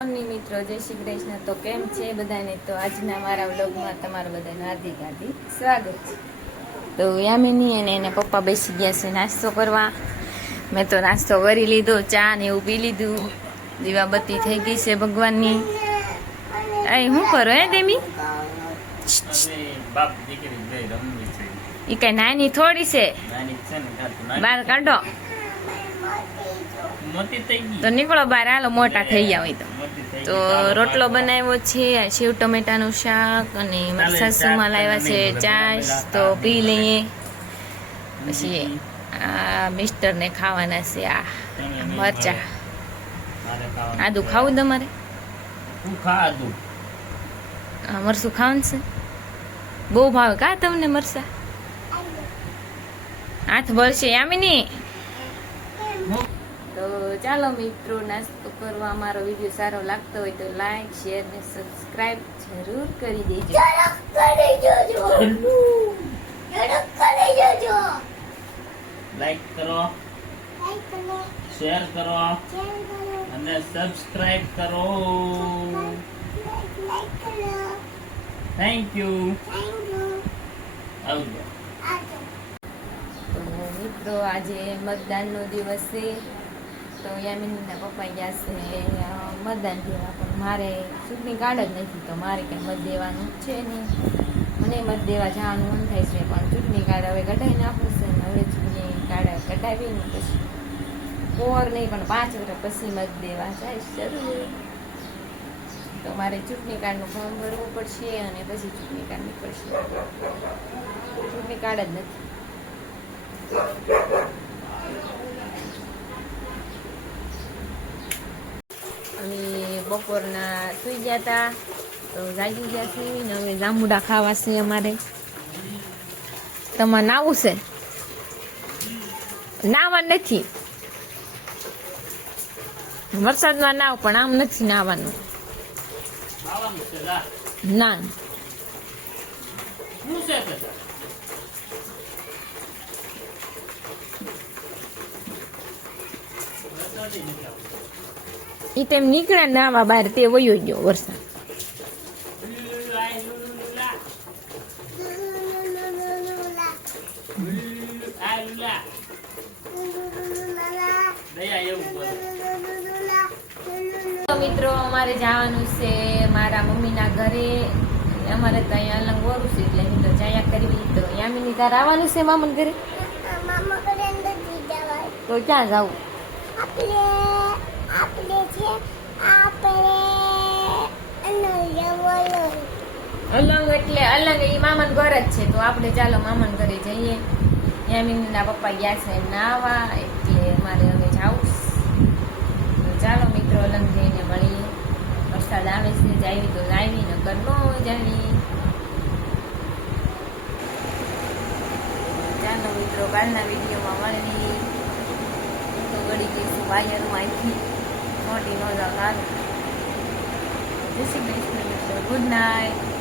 મિત્રો જય શ્રી કૃષ્ણ। તો કેમ છે બધાને? તો આજના મારા વ્લોગમાં તમારું બધાને હાર્દિક હાર્દિક સ્વાગત છે। તો યામિની અને એના પપ્પા બેસી ગયા છે નાસ્તો કરવા। મેં તો નાસ્તો કરી લીધો, ચા ને એવું પી લીધું, દીવાબત્તી થઈ ગઈ છે ભગવાનની। અહીં શું કરો હે દેમી? એ કઈ નાની થોડી છે, બહાર કાઢો તો નીકળો બહાર, હાલો મોટા થઈ ગયા હોય તો રોટલો બનાવ્યો છે, સેવ ટમેટાનું શાક અને મારી સાસુમાં લાવ્યા છે ચાશ, તો પી લઈએ। પછી આ મિસ્ટરને ખાવાના છે આ મરચા। આદુ ખાવું તમારે? મરચું ખાવાનું છે? બહુ ભાવે કા તમને મરચા? હાથ બળશે યામિની। તો ચાલો મિત્રો નાસ્તો કરવા। અમારો વિડીયો સારો લાગતો હોય તો લાઈક શેર ને સબસ્ક્રાઇબ જરૂર કરી દેજો। લાઈક કરો, શેર કરો અને સબસ્ક્રાઇબ કરો। Thank you. આવજો। તો મિત્રો આજે મતદાનનો દિવસ છે, તો યામિનીના પપ્પા ગયા છે મતદાન દેવા, પણ મારે ચૂંટણી કાર્ડ જ નથી, તો મારે કંઈ મત દેવાનું છે નહીં। મને મત દેવા જવાનું મન થાય છે, પણ ચૂંટણી કાર્ડ હવે કઢાવી નાખવું છે ને હવે ચૂંટણી કાર્ડ કઢાવીને પછી પોર નહીં પણ 5 વર્ષ પછી મત દેવા જાય જરૂર। તો મારે ચૂંટણી કાર્ડનું ફોર્મ ભરવું પડશે અને પછી ચૂંટણી કાર્ડ નીકળશે। ચૂંટણી કાર્ડ જ નથી। અમે બપોરના સુઈ ગયા હતા તો જાગી ગયા છે ને હવે જાંબુડા ખાવા છે અમારે। તમારે નાવું છે? નાવા નથી, વરસાદમાં નાવ પણ આમ નથી નાવાનું ના। એ તેમ નીકળે નાવા બહાર તે વયો ગયો વરસાદ। મિત્રો અમારે જવાનું છે મારા મમ્મીના ઘરે, અમારે તો અહીંયા અલંગ ઓરું છે એટલે હું તો જાયા કરવી। તો યામિની તાર આવવાનું છે મામા ઘરે? તો ક્યાં જાવું? અલંગ એટલે અલંગ એ મામાન ઘર જ છે, તો આપણે ચાલો મામાન ઘરે જઈએ। યામિનીના પપ્પા ગયા છે નાવા એટલે અમારે હવે જાવું। તો ચાલો મિત્રો અલંગ જઈને મળીએ। વરસાદ આવે છે, જાવી તો જાવી નકર નો જાવી। ચાલો મિત્રો કાલના વિડીયોમાં મળીએ। તો ગળી ગઈશું વાયરમાં અહીંથી મોટી નો જાવ। જય શ્રી કૃષ્ણ મિત્રો, ગુડ નાઇટ।